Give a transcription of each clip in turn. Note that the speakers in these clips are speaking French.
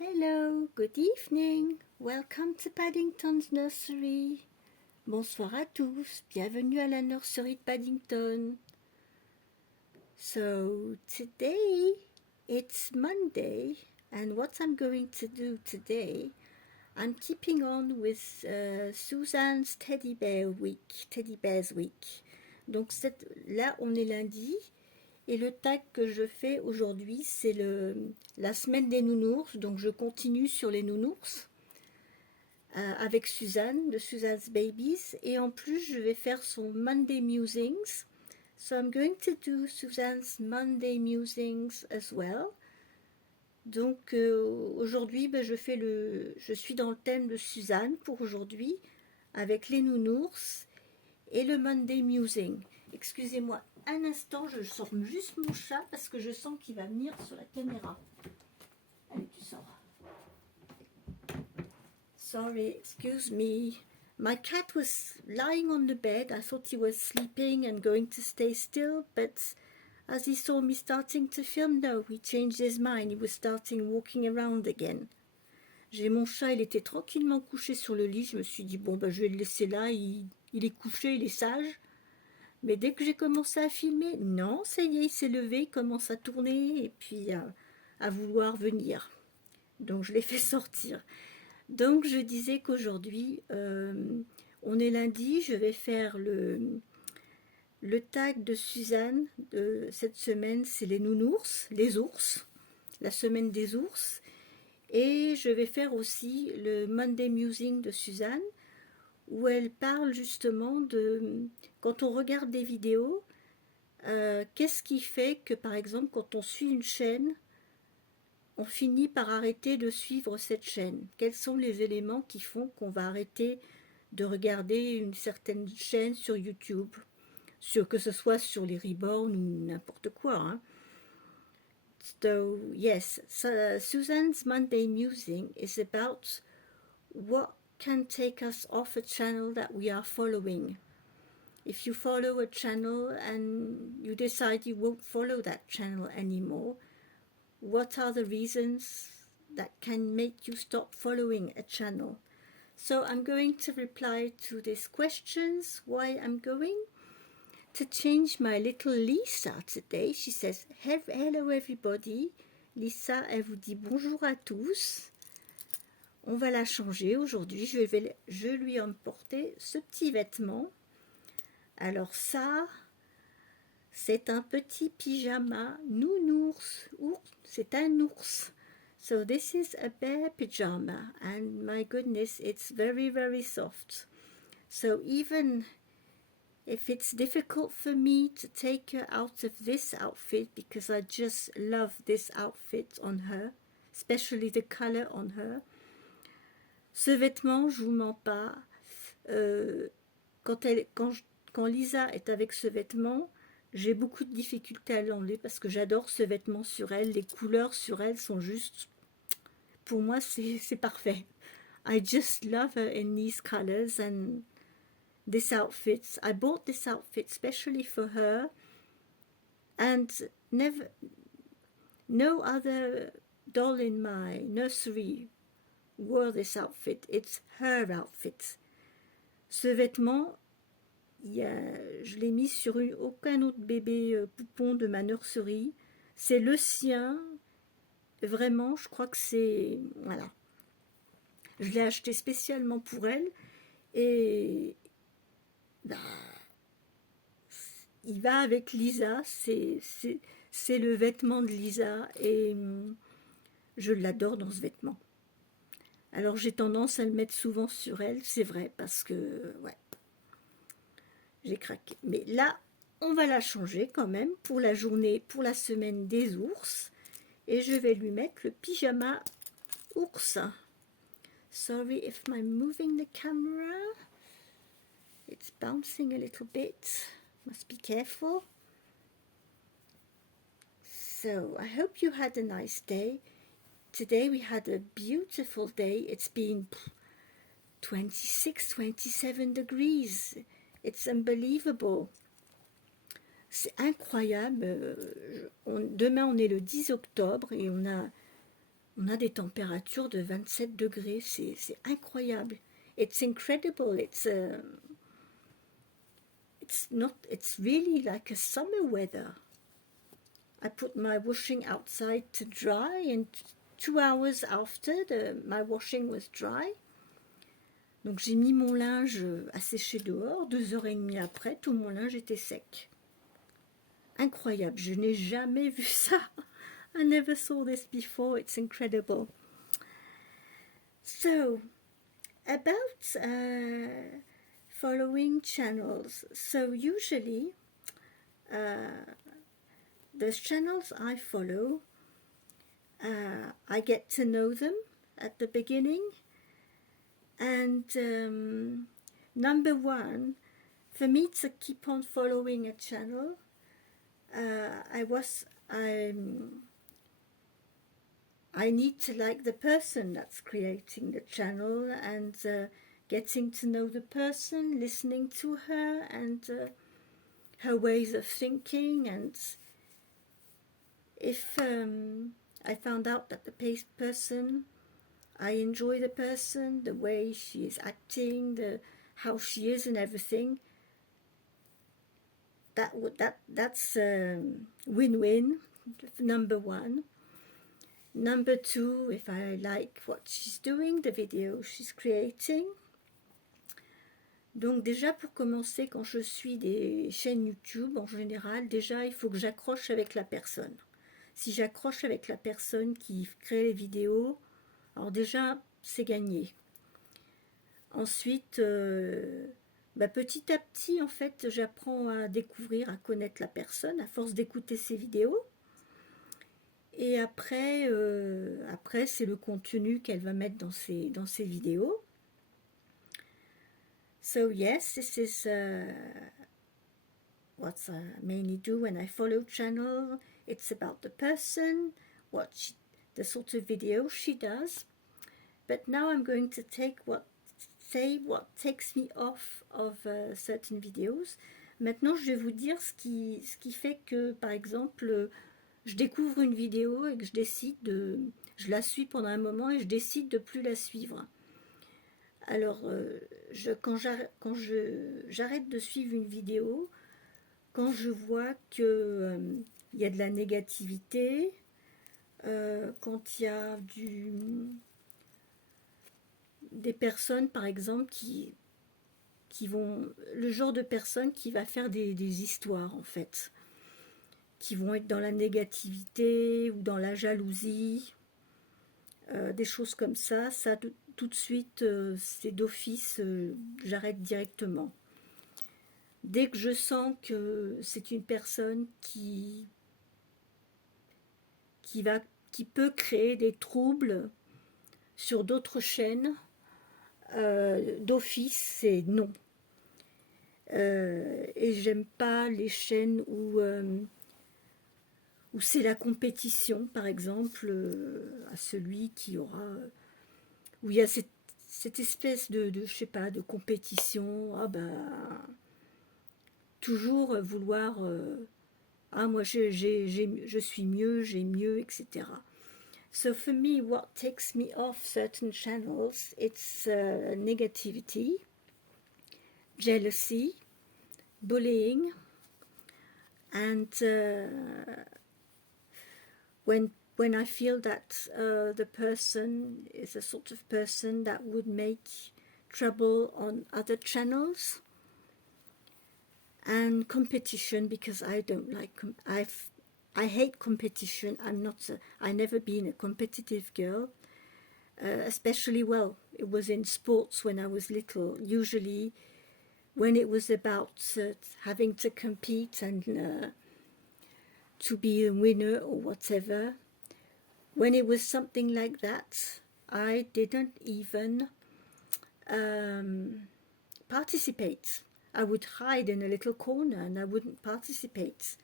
Hello, good evening. Welcome to Paddington's Nursery. Bonsoir à tous. Bienvenue à la nurserie de Paddington. So today it's Monday, and what I'm going to do today, I'm keeping on with Suzanne's Teddy Bears Week. Donc là on est lundi. Et le tag que je fais aujourd'hui, c'est la semaine des nounours. Donc je continue sur les nounours avec Suzanne, de Suzanne's Babies. Et en plus, je vais faire son Monday Musings. So I'm going to do Suzanne's Monday Musings as well. Donc aujourd'hui, je suis dans le thème de Suzanne pour aujourd'hui, avec les nounours et le Monday Musing. Excusez-moi un instant, je sors juste mon chat parce que je sens qu'il va venir sur la caméra. Allez, tu sors. Sorry, excuse me. My cat was lying on the bed. I thought he was sleeping and going to stay still, but as he saw me starting to film, no, he changed his mind. He was starting walking around again. J'ai mon chat, il était tranquillement couché sur le lit. Je me suis dit, bon, je vais le laisser là. Il est couché, il est sage. Mais dès que j'ai commencé à filmer, non, ça y est, il s'est levé, il commence à tourner et puis à vouloir venir. Donc je l'ai fait sortir. Donc je disais qu'aujourd'hui, on est lundi, je vais faire le tag de Suzanne de cette semaine, c'est les nounours, les ours, la semaine des ours. Et je vais faire aussi le Monday Musing de Suzanne, où elle parle justement de, quand on regarde des vidéos, qu'est-ce qui fait que, par exemple, quand on suit une chaîne, on finit par arrêter de suivre cette chaîne? Quels sont les éléments qui font qu'on va arrêter de regarder une certaine chaîne sur YouTube, que ce soit sur les Reborn ou n'importe quoi, hein? So, yes, Suzanne's Monday Musing is about what can take us off a channel that we are following. If you follow a channel and you decide you won't follow that channel anymore, what are the reasons that can make you stop following a channel? So I'm going to reply to these questions. Why I'm going to change my little Lisa today. She says, hello everybody. Lisa, elle vous dit bonjour à tous. On va la changer aujourd'hui. Je lui emporter ce petit vêtement. Alors ça, c'est un petit pyjama nounours. C'est un ours. So this is a bear pyjama, and my goodness, it's very, very soft. So even if it's difficult for me to take her out of this outfit, because I just love this outfit on her, especially the color on her, ce vêtement, je vous mens pas, quand Lisa est avec ce vêtement, j'ai beaucoup de difficultés à l'enlever parce que j'adore ce vêtement sur elle. Les couleurs sur elle sont juste, pour moi, c'est parfait. I just love her in these colors and this outfit. I bought this outfit specially for her, and no other doll in my nursery wore this outfit. It's her outfit. Ce vêtement, je l'ai mis sur aucun autre bébé poupon de ma nurserie. C'est le sien. Vraiment, je crois que c'est... Voilà. Je l'ai acheté spécialement pour elle. Et... il va avec Lisa. C'est le vêtement de Lisa. Et je l'adore dans ce vêtement. Alors j'ai tendance à le mettre souvent sur elle. C'est vrai, parce que... ouais. J'ai craqué. Mais là, on va la changer quand même pour la journée, pour la semaine des ours. Et je vais lui mettre le pyjama ours. Sorry if I'm moving the camera. It's bouncing a little bit. Must be careful. So, I hope you had a nice day. Today we had a beautiful day. It's been 26, 27 degrees. It's unbelievable. C'est incroyable. Demain, on est le 10 octobre et on a On a des températures de 27 degrés, c'est incroyable. It's incredible, it's really like a summer weather. I put my washing outside to dry, and 2 hours after, my washing was dry. Donc j'ai mis mon linge à sécher dehors, 2 heures et demie après, tout mon linge était sec. Incroyable, je n'ai jamais vu ça. I never saw this before, it's incredible. So, about following channels. So usually, the channels I follow, I get to know them at the beginning. And number one, for me to keep on following a channel, I need to like the person that's creating the channel, and getting to know the person, listening to her and her ways of thinking. And if I found out that the person, I enjoy the person, the way she is acting, how she is and everything, that's win-win, number one. Number two, if I like what she's doing, the video she's creating. Donc déjà, pour commencer, quand je suis des chaînes YouTube, en général, déjà, il faut que j'accroche avec la personne. Si j'accroche avec la personne qui crée les vidéos, alors déjà, c'est gagné. Ensuite, petit à petit, en fait, j'apprends à découvrir, à connaître la personne, à force d'écouter ses vidéos. Et après, c'est le contenu qu'elle va mettre dans ses vidéos. So yes, this is what I mainly do when I follow channel. It's about the person, the sort of video she does. But now I'm going to what takes me off of certain videos. Maintenant, je vais vous dire ce qui fait que, par exemple, je découvre une vidéo et que je la suis pendant un moment et je décide de plus la suivre. Alors, quand j'arrête de suivre une vidéo, quand je vois que y a de la négativité, quand il y a des personnes, par exemple, qui vont, le genre de personne qui va faire des histoires, en fait, qui vont être dans la négativité ou dans la jalousie, des choses comme ça, tout de suite, c'est d'office, j'arrête directement. Dès que je sens que c'est une personne qui peut créer des troubles sur d'autres chaînes, d'office, c'est non. Et j'aime pas les chaînes où c'est la compétition, par exemple, à celui qui aura... où il y a cette espèce de je sais pas, de compétition, toujours vouloir... moi je suis mieux, j'ai mieux, etc. So for me, what takes me off certain channels, it's negativity, jealousy, bullying, and when I feel that the person is a sort of person that would make trouble on other channels, and competition, because I don't like I hate competition. I never been a competitive girl, especially, it was in sports when I was little, usually when it was about having to compete and to be a winner or whatever. When it was something like that, I didn't even participate. I would hide in a little corner and I wouldn't participate.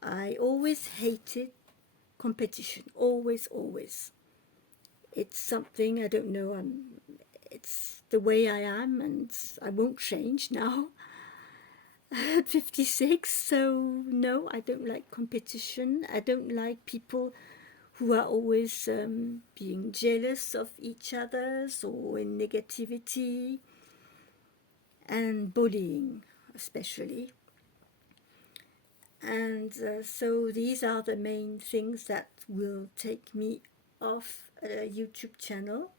I always hated competition, always. It's something, I don't know, it's the way I am, and I won't change now. At 56, so no, I don't like competition. I don't like people who are always being jealous of each other's or in negativity and bullying especially. And so these are the main things that will take me off a YouTube channel.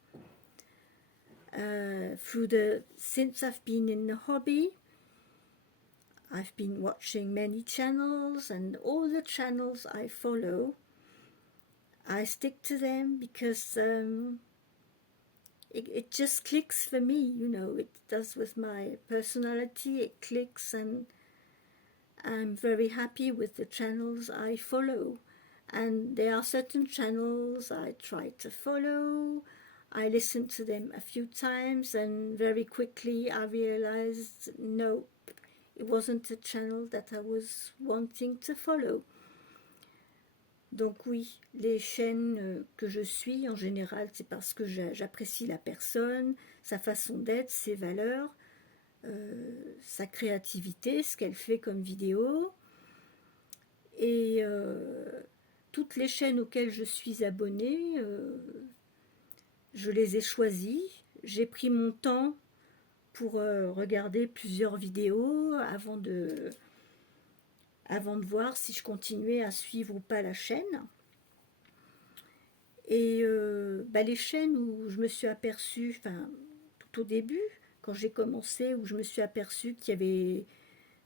Since I've been in the hobby, I've been watching many channels, and all the channels I follow, I stick to them because it just clicks for me, you know, it does with my personality, it clicks, and I'm very happy with the channels I follow. And there are certain channels I try to follow. I listened to them a few times and very quickly I realized no, it wasn't a channel that I was wanting to follow. Donc oui, les chaînes que je suis en général, c'est parce que j'apprécie la personne, sa façon d'être, ses valeurs, sa créativité, ce qu'elle fait comme vidéo. Et toutes les chaînes auxquelles je suis abonnée, je les ai choisies. J'ai pris mon temps pour regarder plusieurs vidéos avant de voir si je continuais à suivre ou pas la chaîne. Et les chaînes où je me suis aperçue, enfin tout au début, quand j'ai commencé, où je me suis aperçue qu'il y avait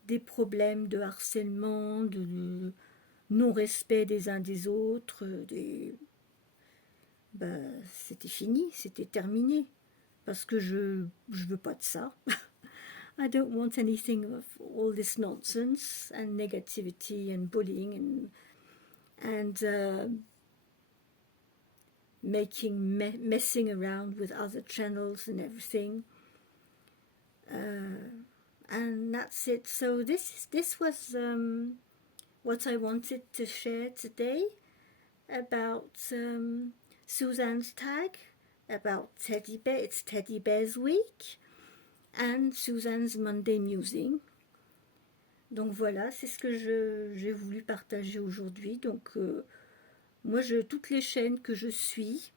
des problèmes de harcèlement, de non-respect des uns des autres, c'était fini, c'était terminé. Parce que je veux pas de ça. I don't want anything of all this nonsense and negativity and bullying and messing around with other channels and everything. And that's it. So this was what I wanted to share today about Suzanne's tag, about Teddy Bear. It's Teddy Bear's week, and Suzanne's Monday Musing. Donc voilà, c'est ce que j'ai voulu partager aujourd'hui. Donc moi, toutes les chaînes que je suis,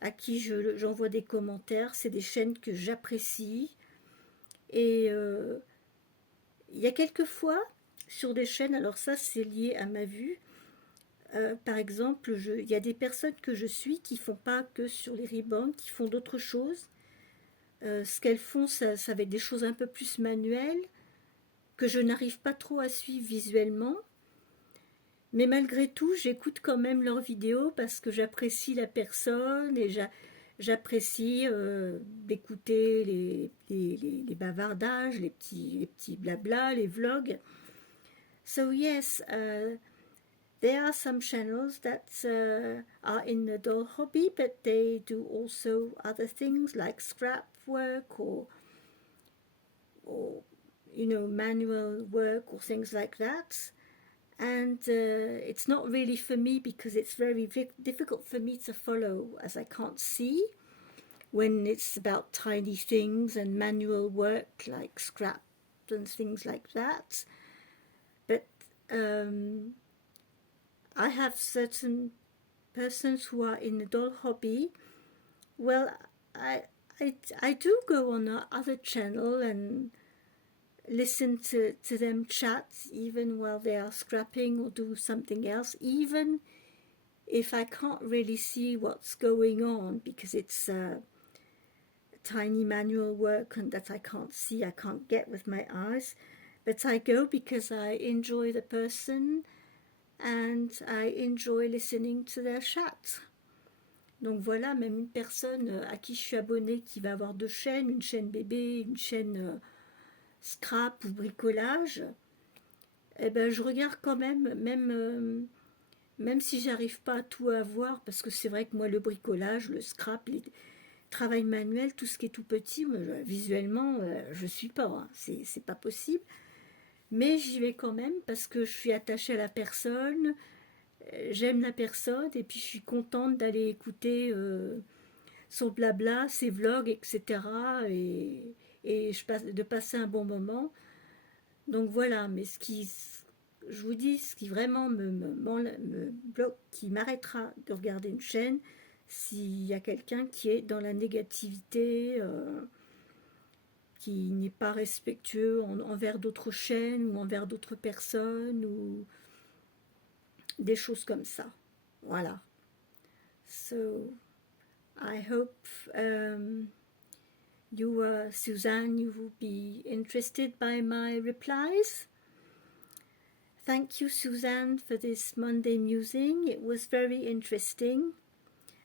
à qui j'envoie des commentaires, c'est des chaînes que j'apprécie. Et il y a quelques fois sur des chaînes, alors ça c'est lié à ma vue, par exemple, il y a des personnes que je suis qui font pas que sur les rebounds, qui font d'autres choses. Ce qu'elles font, ça va être des choses un peu plus manuelles, que je n'arrive pas trop à suivre visuellement. Mais malgré tout, j'écoute quand même leurs vidéos parce que j'apprécie la personne et j'apprécie d'écouter les bavardages, les petits blabla, les vlogs. So yes, there are some channels that are in the doll hobby, but they do also other things like scrap work or you know, manual work or things like that. And it's not really for me because it's very difficult for me to follow as I can't see when it's about tiny things and manual work like scrap and things like that. But I have certain persons who are in the doll hobby. Well, I do go on other channel and listen to them chat even while they are scrapping or do something else, even if I can't really see what's going on because it's tiny manual work and that I can't see, I can't get with my eyes. But I go because I enjoy the person and I enjoy listening to their chat. Donc voilà, même une personne à qui je suis abonnée qui va avoir deux chaînes, une chaîne bébé, une chaîne scrap ou bricolage, eh ben je regarde quand même si j'arrive pas à tout avoir, parce que c'est vrai que moi le bricolage, le scrap, les travail manuel, tout ce qui est tout petit, visuellement je suis pas, hein, c'est pas possible. Mais j'y vais quand même parce que je suis attachée à la personne, j'aime la personne et puis je suis contente d'aller écouter son blabla, ses vlogs, etc. Et de passer un bon moment. Donc voilà, mais je vous dis, ce qui vraiment me bloque, qui m'arrêtera de regarder une chaîne, s'il y a quelqu'un qui est dans la négativité, qui n'est pas respectueux envers d'autres chaînes ou envers d'autres personnes ou des choses comme ça. Voilà. So, I hope you, Suzanne, you will be interested by my replies. Thank you, Suzanne, for this Monday musing. It was very interesting.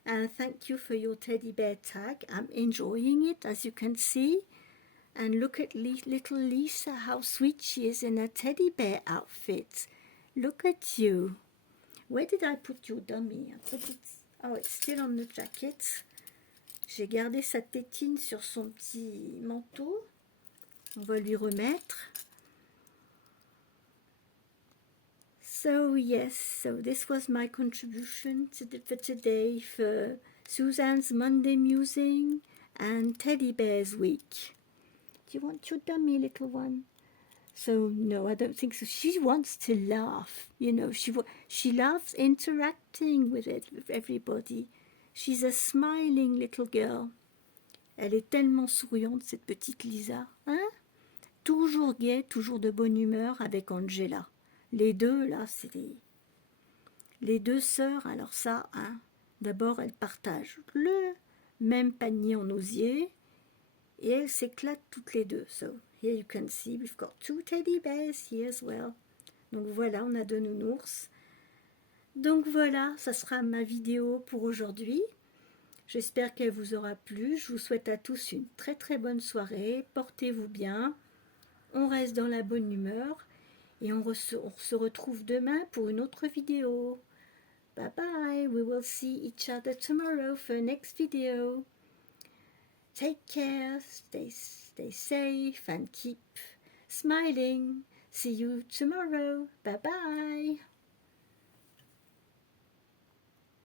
And thank you for your teddy bear tag. I'm enjoying it, as you can see. And look at little Lisa, how sweet she is in a teddy bear outfit. Look at you. Where did I put your dummy? I put it, oh, it's still on the jacket. J'ai gardé sa tétine sur son petit manteau. On va lui remettre. So yes, so this was my contribution for today for Suzanne's Monday Musing and Teddy Bears Week. Do you want your dummy, little one? So no, I don't think so. She wants to laugh, you know. She loves interacting with everybody. She's a smiling little girl. Elle est tellement souriante, cette petite Lisa, hein? Toujours gaie, toujours de bonne humeur avec Angela. Les deux, là, c'est les deux sœurs. Alors ça, hein, d'abord, elles partagent le même panier en osier et elles s'éclatent toutes les deux. So, here you can see, we've got 2 teddy bears here as well. Donc voilà, on a 2 nounours. Donc voilà, ça sera ma vidéo pour aujourd'hui. J'espère qu'elle vous aura plu. Je vous souhaite à tous une très très bonne soirée. Portez-vous bien. On reste dans la bonne humeur. Et on se retrouve demain pour une autre vidéo. Bye bye. We will see each other tomorrow for next video. Take care. Stay safe and keep smiling. See you tomorrow. Bye bye.